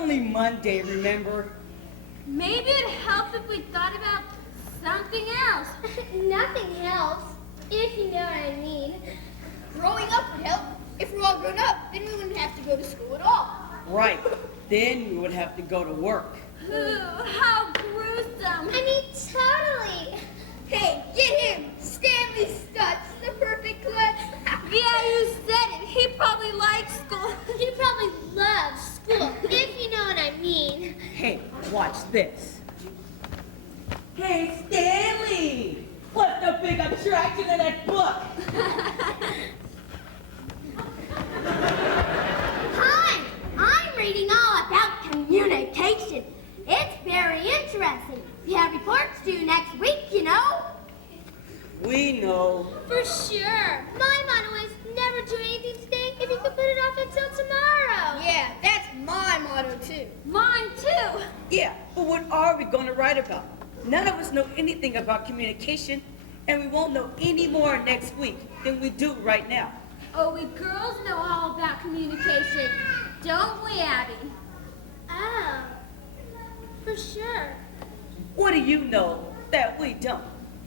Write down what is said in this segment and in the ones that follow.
only Monday, remember? Maybe it'd help if we thought about something else. Nothing else, if you know what I mean. Growing up would help. If we're all grown up, then we wouldn't have to go to school at all. Right. Then we would have to go to work. Ooh, how gruesome. I mean, totally. Hey, get him! Stanley Stutz, the perfect klutz. Yeah, you said it. He probably likes school. He probably loves school, if you know what I mean. Hey, watch this. Hey, Stanley! What's the big attraction in that book? Hi, I'm reading all about communication. It's very interesting. We have reports due next week, you know. We know. For sure. My motto is never do anything today if you can put it off until tomorrow. Yeah, that's my motto too. Mine too. Yeah, but what are we going to write about? None of us know anything about communication, and we won't know any more next week than we do right now. Oh, we girls know all about communication, don't we, Abby? Oh, for sure. What do you know that we don't?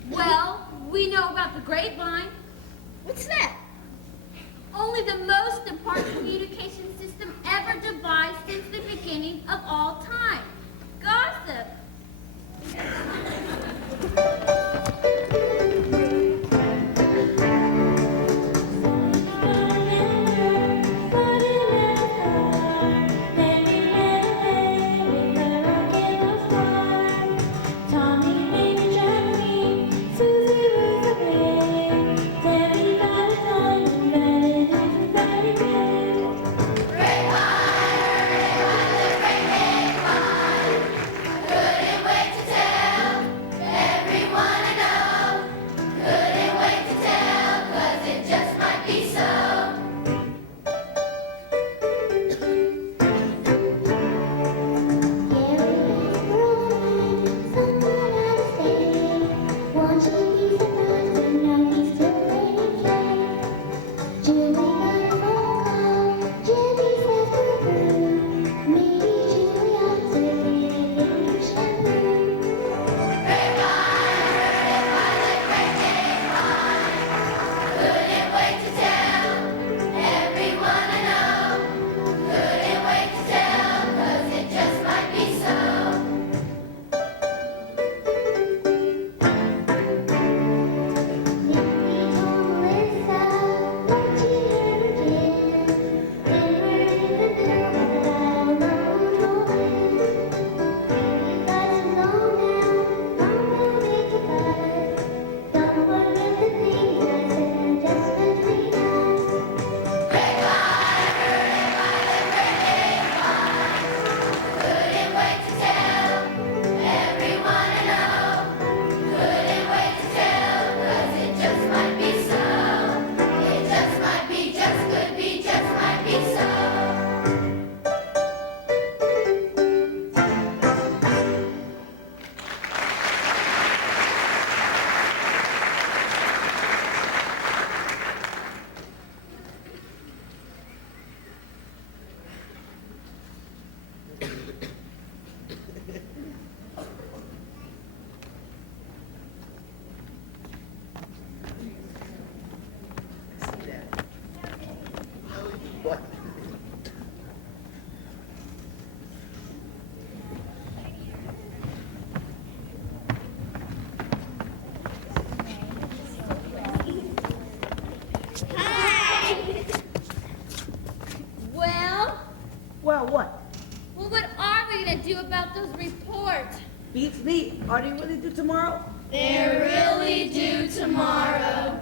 Well, we know about the Grapevine. What's that? Only the most important communication system ever devised since the beginning of all time. Gossip. Well, what? Well, what are we going to do about those reports? Beats me. Are they really due tomorrow? They're really due tomorrow.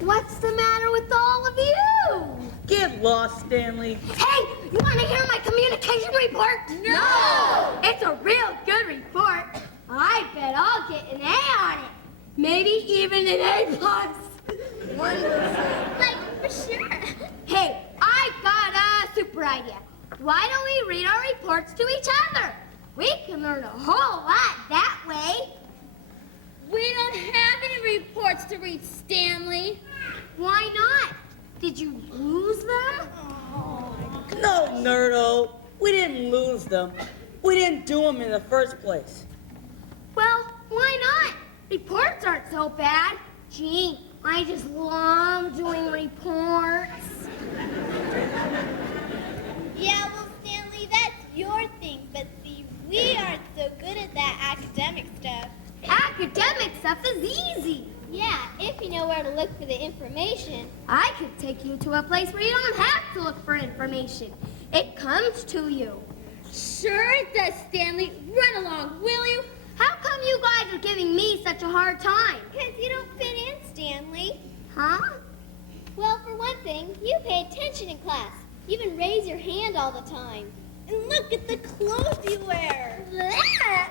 What's the matter with all of you? Get lost, Stanley. Hey, you want to hear my communication report? No! It's a real good report. I bet I'll get an A on it. Maybe even an A+. Wonderful. Like, for sure. Hey, I got a super idea. Why don't we read our reports to each other? We can learn a whole lot that way. We don't have any reports to read, Stanley. Why not? Did you lose them? Oh, No, Nerdo. We didn't lose them. We didn't do them in the first place. Well, why not? Reports aren't so bad. Gee, I just love doing reports. Yeah, well, Stanley, that's your thing, but see, we aren't so good at that academic stuff. Academic stuff is easy. Yeah, if you know where to look for the information. I could take you to a place where you don't have to look for information. It comes to you. Sure it does, Stanley. Run along, will you? How come you guys are giving me such a hard time? Because you don't fit in, Stanley. Huh? Well, for one thing, you pay attention in class. You even raise your hand all the time. And look at the clothes you wear.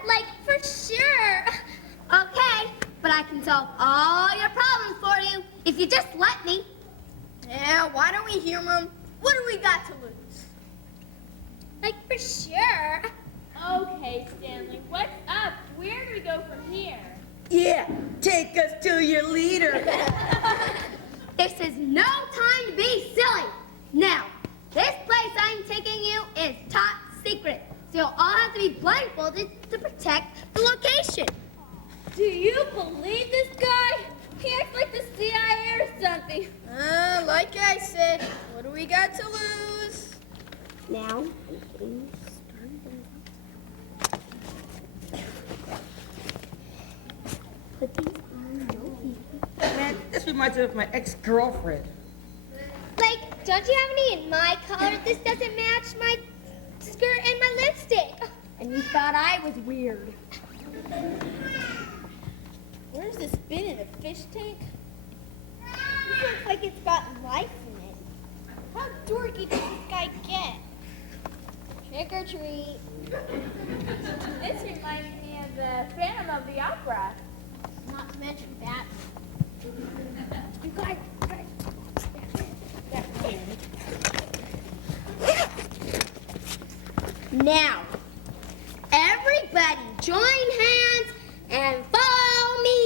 Like, for sure. Okay, but I can solve all your problems for you if you just let me. Yeah, why don't we hear them? What do we got to lose? Like, for sure. Okay, Stanley, what's up? Where do we go from here? Yeah, take us to your leader. This is no time to be silly. Now, this place I'm taking you is top secret, so you'll all have to be blindfolded to protect the location. Do you believe this guy? He acts like the CIA or something. Like I said, what do we got to lose? Now, put these on your feet. Man, this reminds me of my ex-girlfriend. Like, don't you have any in my color? This doesn't match my skirt and my lipstick. And you thought I was weird. Where's this bin in a fish tank? This looks like it's got life in it. How dorky does this guy get? Trick or treat. This reminds me of the Phantom of the Opera. Not to mention that. You guys. Now, everybody join hands and follow me.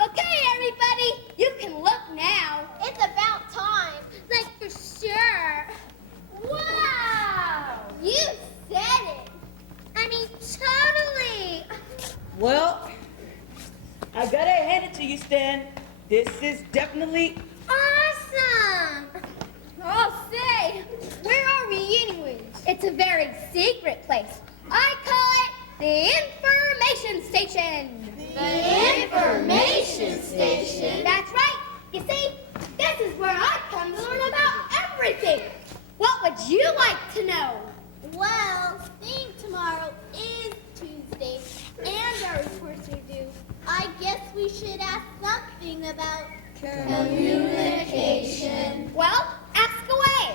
Okay, everybody, you can look now. It's about time. Like, for sure. Wow! You said it. I mean, totally. Well, I gotta hand it to you, Stan. This is definitely Awesome. Oh, say, where are we anyways? It's a very secret place. I call it the Information Station. The Information Station? That's right. You see, this is where I come to learn about everything. What would you like to know? Well, seeing tomorrow is Tuesday, and our reports are due. I guess we should ask something about communication. Well, ask away.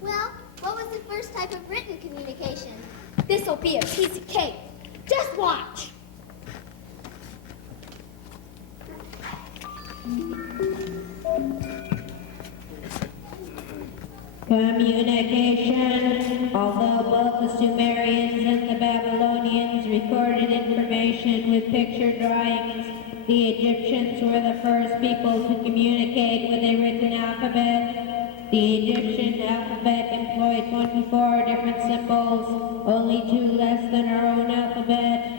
Well, what was the first type of written communication? This'll be a piece of cake. Just watch. Communication. Although both the Sumerians and the Babylonians recorded information with picture drawings, the Egyptians were the first people to communicate with a written alphabet. The Egyptian alphabet employed 24 different symbols, only 2 less than our own alphabet.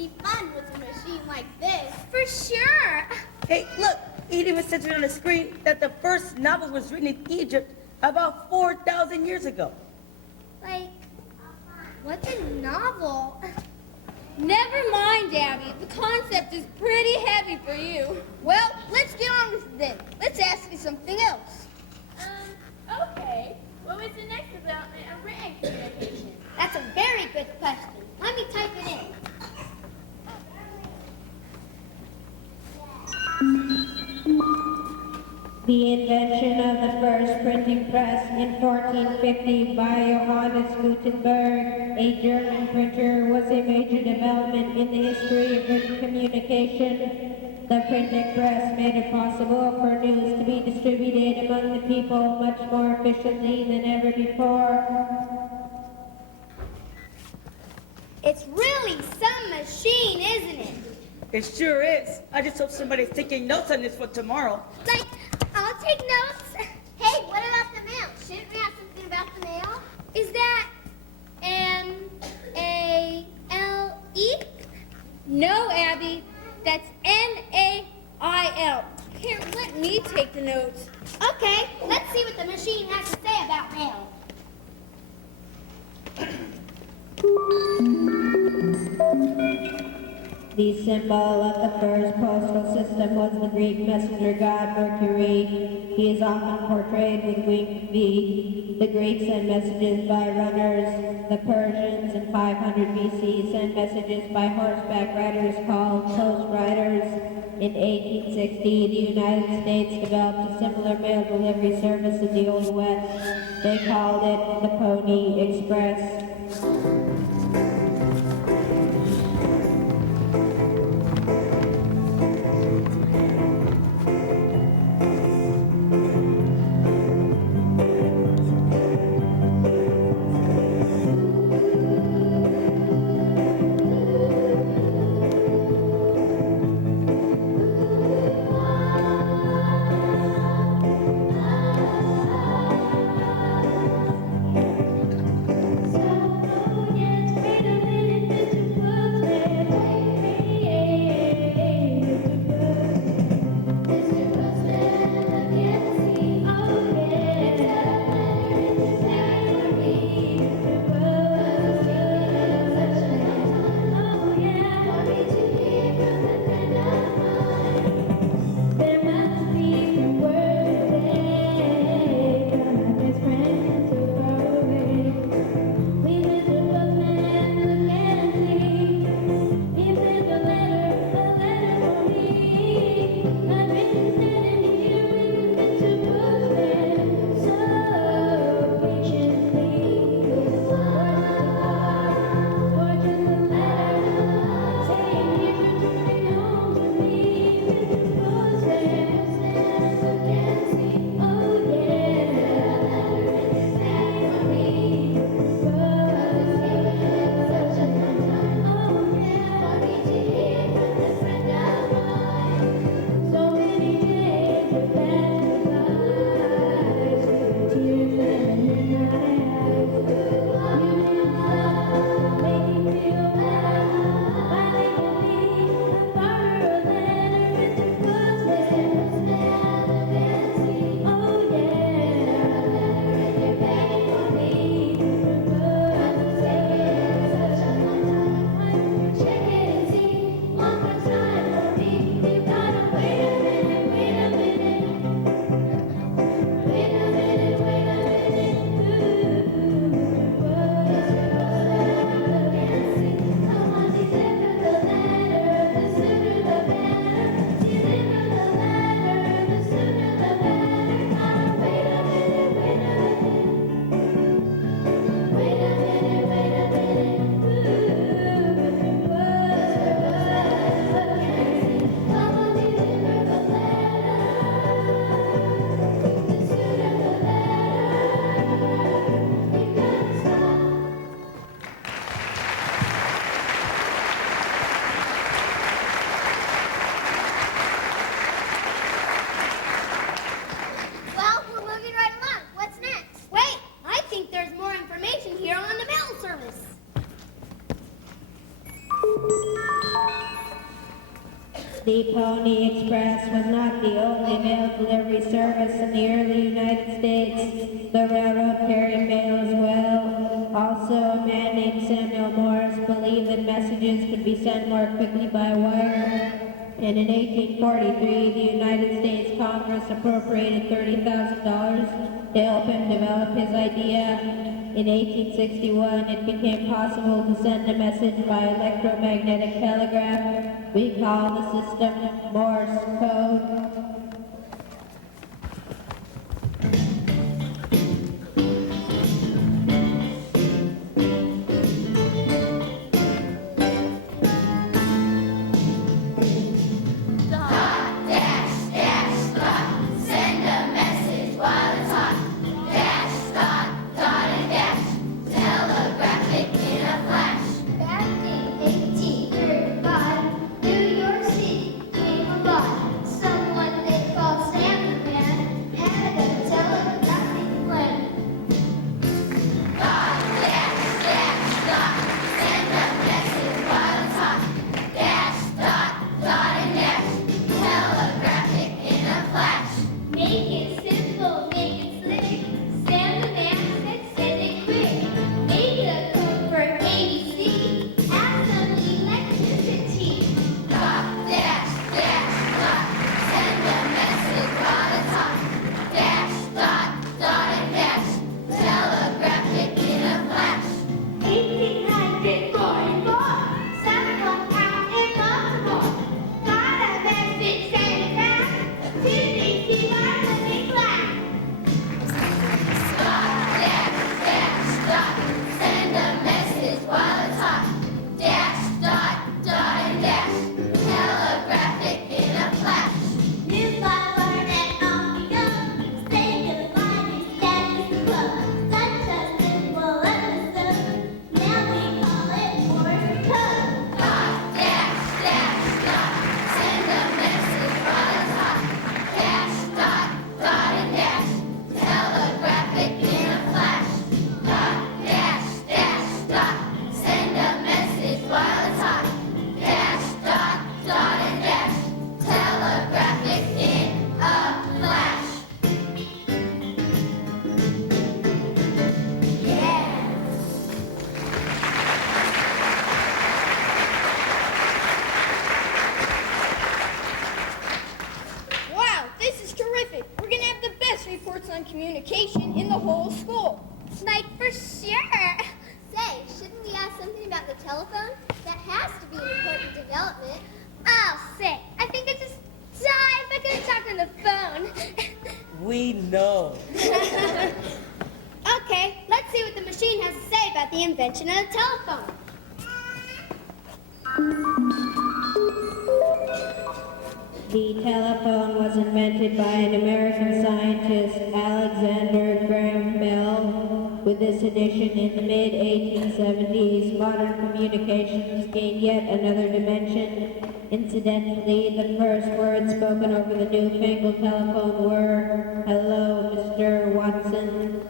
be fun with a machine like this. For sure. Hey, look, it even says it on the screen that the first novel was written in Egypt about 4,000 years ago. Like, what's a novel? Never mind, Abby. The concept is pretty heavy for you. Well, let's get on with it then. Let's ask you something else. Okay. What was the next development of written communication? That's a very good question. Let me type it in. The invention of the first printing press in 1450 by Johannes Gutenberg, a German printer, was a major development in the history of written communication. The printing press made it possible for news to be distributed among the people much more efficiently than ever before. It's really some machine, isn't it? It sure is. I just hope somebody's taking notes on this for tomorrow. Like, I'll take notes. Hey, what about the mail? Shouldn't we have something about the mail? Is that M-A-L-E? No, Abby. That's N-A-I-L. Here, let me take the notes. Okay, let's see what the machine has to say about mail. The symbol of the first postal system was the Greek messenger god Mercury. He is often portrayed with winged feet. The Greeks sent messages by runners. The Persians in 500 BC sent messages by horseback riders called coast riders. In 1860, the United States developed a similar mail delivery service in the Old West. They called it the Pony Express. The Pony Express was not the only mail delivery service in the early United States. The railroad carried mail as well. Also, a man named Samuel Morse believed that messages could be sent more quickly by wire. And in 1843, the United States Congress appropriated $30,000 to help him develop his idea. In 1861, it became possible to send a message by electromagnetic telegraph. We call the system Morse code. Communication in the whole school. Like, for sure. Say, shouldn't we ask something about the telephone? That has to be an important development. Oh, say, I think I just died if I could have talked on the phone. We know. Okay, let's see what the machine has to say about the invention of the telephone. The telephone was invented by an American scientist, Alexander Graham Bell. With this addition in the mid-1870s, modern communications gained yet another dimension. Incidentally, the first words spoken over the newfangled telephone were, "Hello, Mr. Watson."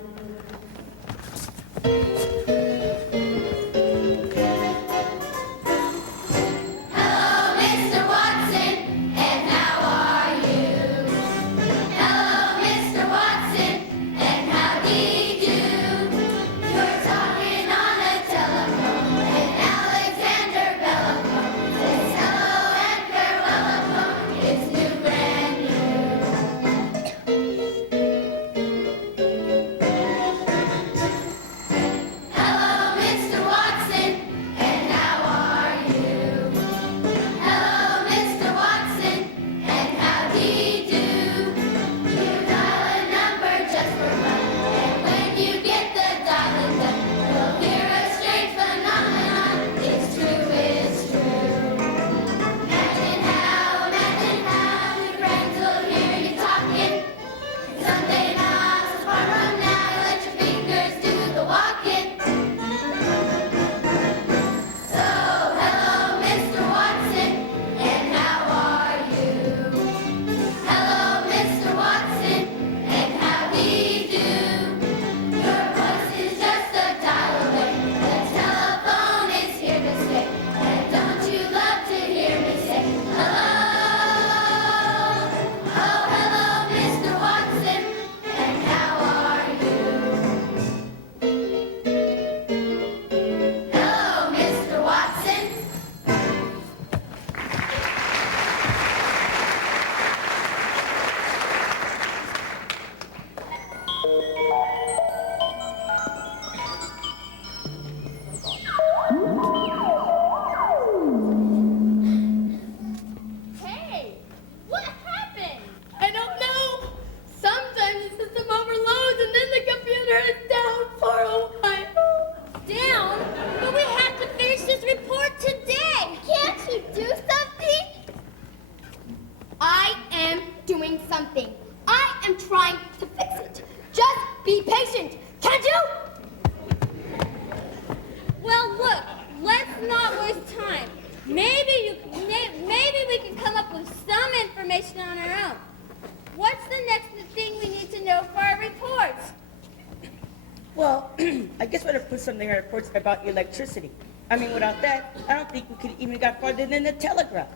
the reports about electricity. I mean, without that, I don't think we could even got farther than the telegraph.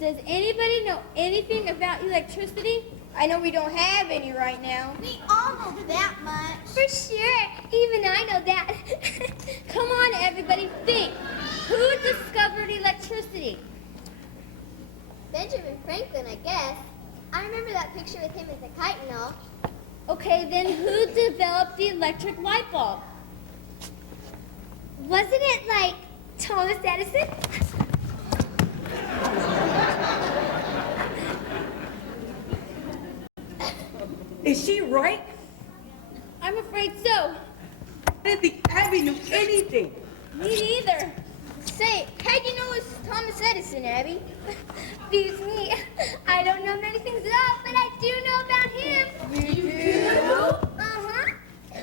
Does anybody know anything about electricity? I know we don't have any right now. We all know that much. For sure. Even I know that. Come on, everybody, think. Who discovered electricity? Benjamin Franklin, I guess. I remember that picture with him as a kite and all. Okay, then who developed the electric light bulb? Wasn't it like Thomas Edison? Is she right? I'm afraid so. I didn't think Abby knew anything. Me neither. Say, how'd you know it was Thomas Edison, Abby? Beats me. I don't know many things at all, but I do know about him. You do? Uh-huh.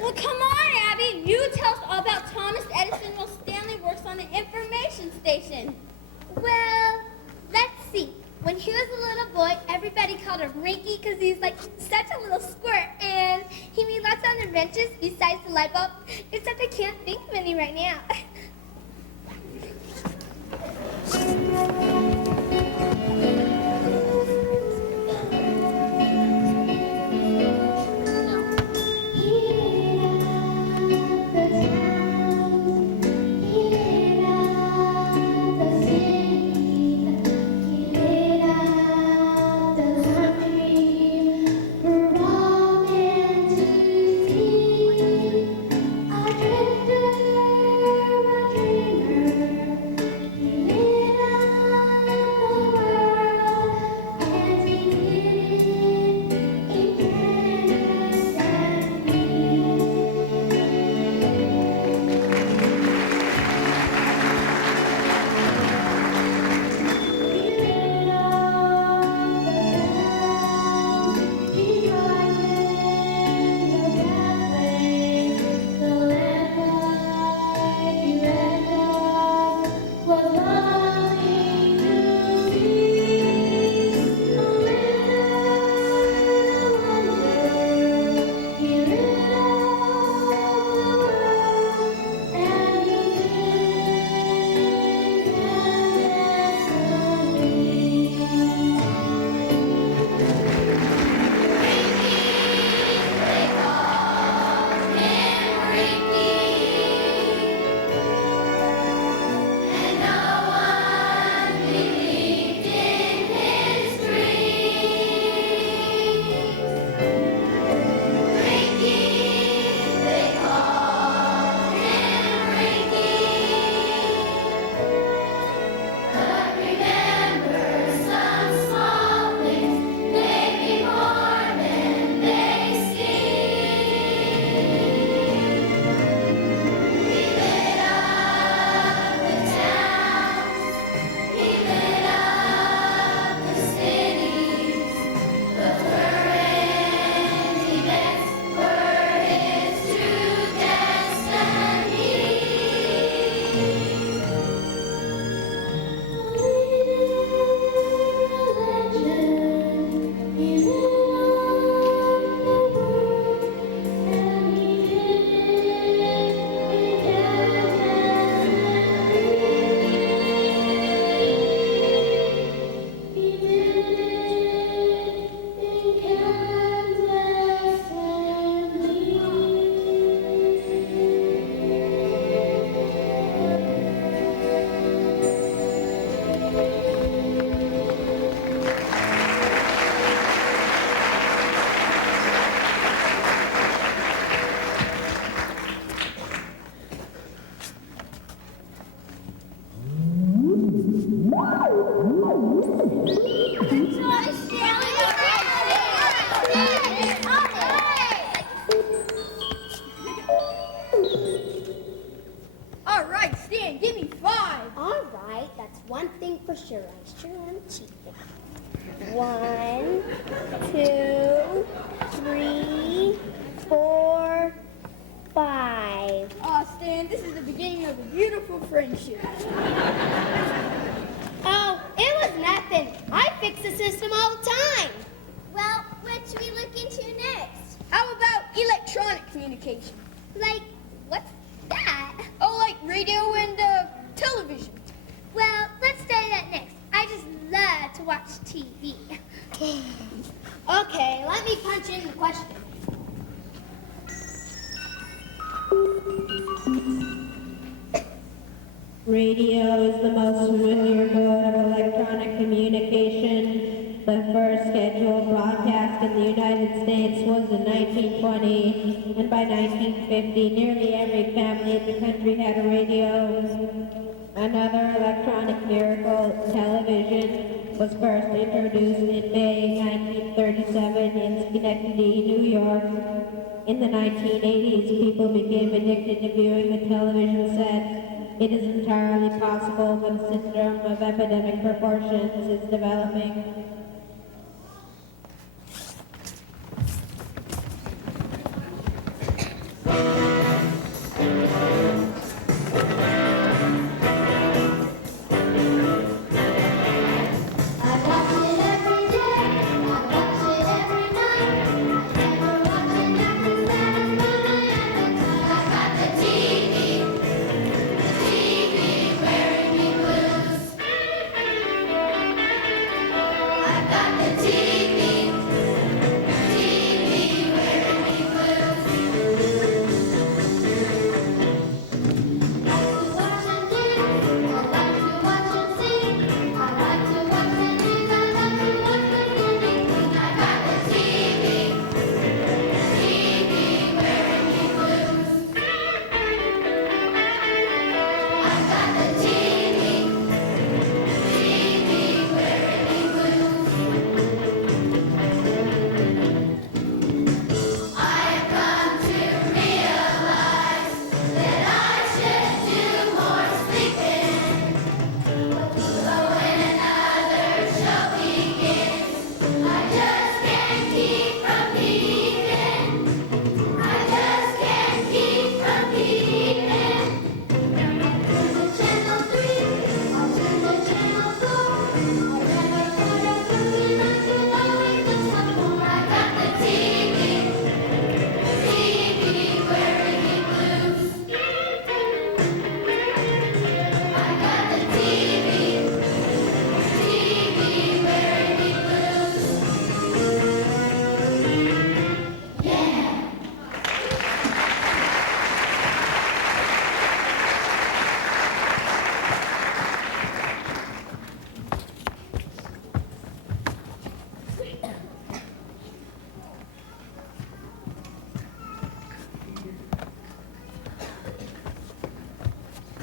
Well, come on, Abby. You tell us all about Thomas Edison while Stanley works on the information station. Well, let's see. When he was a little boy, everybody called him Rinky because he's like such a little squirt. And he made lots of inventions besides the light bulb, except I can't think of any right now. All right, Stan, give me 5. All right, that's one thing for sure. I sure am cheating. 1, 2, 3, 4, 5. Oh, Stan, this is the beginning of a beautiful friendship. Oh, it was nothing. I fix the system all the time. Well, what should we look into next? How about electronic communication? Like, what's TV. Okay, let me punch in the question. Radio is the most familiar mode of electronic communication. The first scheduled broadcast in the United States was in 1920, and by 1950, nearly every family in the country had a radio. Another electronic miracle, television, was first introduced in May 1937 in Schenectady, New York. In the 1980s, people became addicted to viewing the television set. It is entirely possible that a syndrome of epidemic proportions is developing.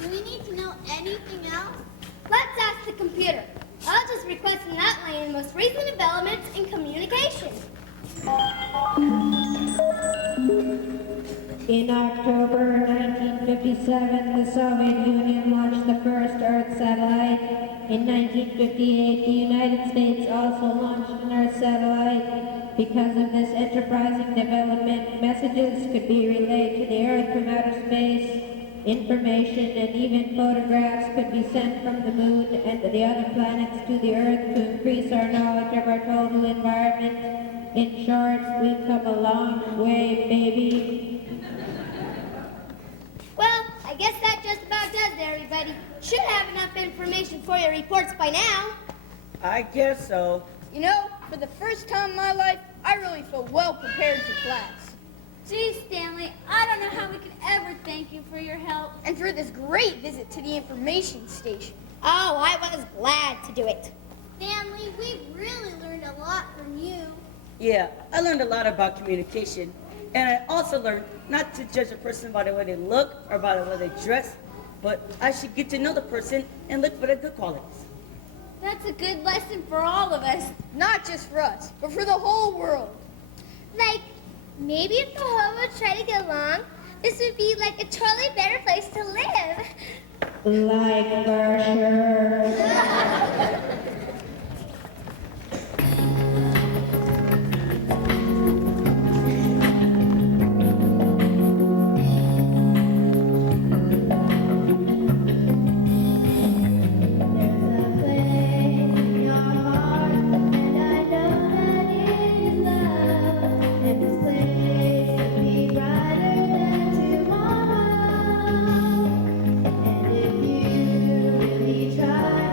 Do we need to know anything else? Let's ask the computer. I'll just request an outline of the most recent developments in communication. In October 1957, the Soviet Union launched the first Earth satellite. In 1958, the United States also launched an Earth satellite. Because of this enterprising development, messages could be relayed to the Earth from outer space. Information and even photographs could be sent from the moon and the other planets to the Earth to increase our knowledge of our total environment. In short, we've come a long way, baby. Well, I guess that just about does it, everybody. Should have enough information for your reports by now. I guess so. You know, for the first time in my life, I really feel well prepared for class. Geez, Stanley, I don't know how we could ever thank you for your help. And for this great visit to the information station. Oh, I was glad to do it. Stanley, we've really learned a lot from you. Yeah, I learned a lot about communication. And I also learned not to judge a person by the way they look or by the way they dress, but I should get to know the person and look for their good qualities. That's a good lesson for all of us. Not just for us, but for the whole world. Like, maybe if the whole would try to get along, this would be like a totally better place to live. Like for sure. Try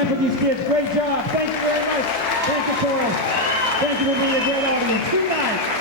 camp with these kids. Great job. Thank you very much. Thank you, Chorus. Thank you for being a great audience. Good night.